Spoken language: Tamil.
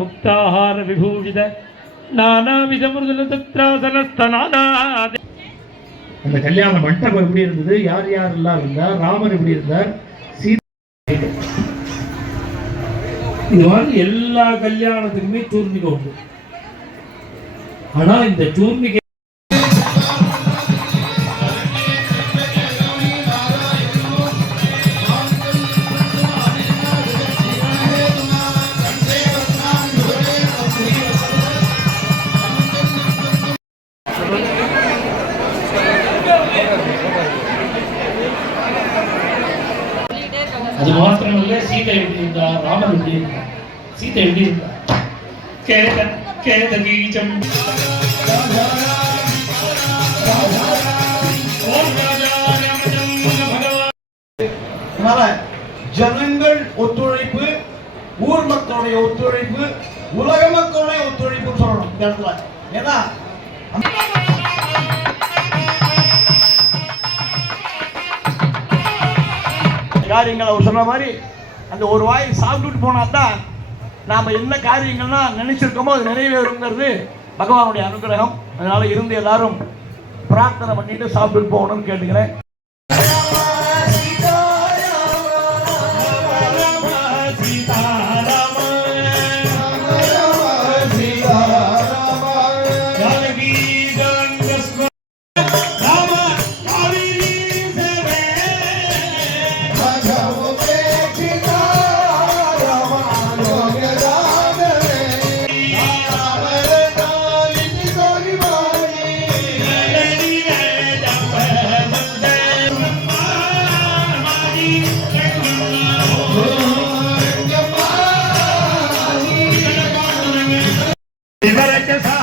ಮುಕ್ತಾಹಾರ ವಿಭೂಷಿತ நானாவித மிருதுல தத்ராசனஸ்தனானா அந்த கல்யாண மண்டபம் எப்படி இருந்தது? யார் யாரெல்லாம் இருந்தார்? ராமர் எப்படி இருந்தார்? இது மாதிரி எல்லா கல்யாணத்துக்குமே டூர்னிகை உண்டு. ஆனா இந்த டூர்னிகை அது மாத்திரமல்ல சீதை எப்படி இருந்தா ராமன் எப்படி இருந்தா சீதை எப்படி இருந்தா கேத கேத அதனால ஜனங்கள் ஒத்துழைப்பு ஊர் மக்களுடைய ஒத்துழைப்பு உலக மக்களுடைய ஒத்துழைப்புன்னு சொல்லணும் இந்த இடத்துல. ஏன்னா காரியங்கள் அவர் சொன்ன மாதிரி அந்த ஒரு வாய் சாப்பிட்டுட்டு போனா தான் நாம் என்ன காரியங்கள்லாம் நினைச்சிருக்கோமோ அது நிறைவேறுங்கிறது பகவானுடைய அனுகிரகம். அதனால் இருந்து எல்லாரும் பிரார்த்தனை பண்ணிட்டு சாப்பிட்டுட்டு போகணும்னு கேட்டுக்கிறேன். Take it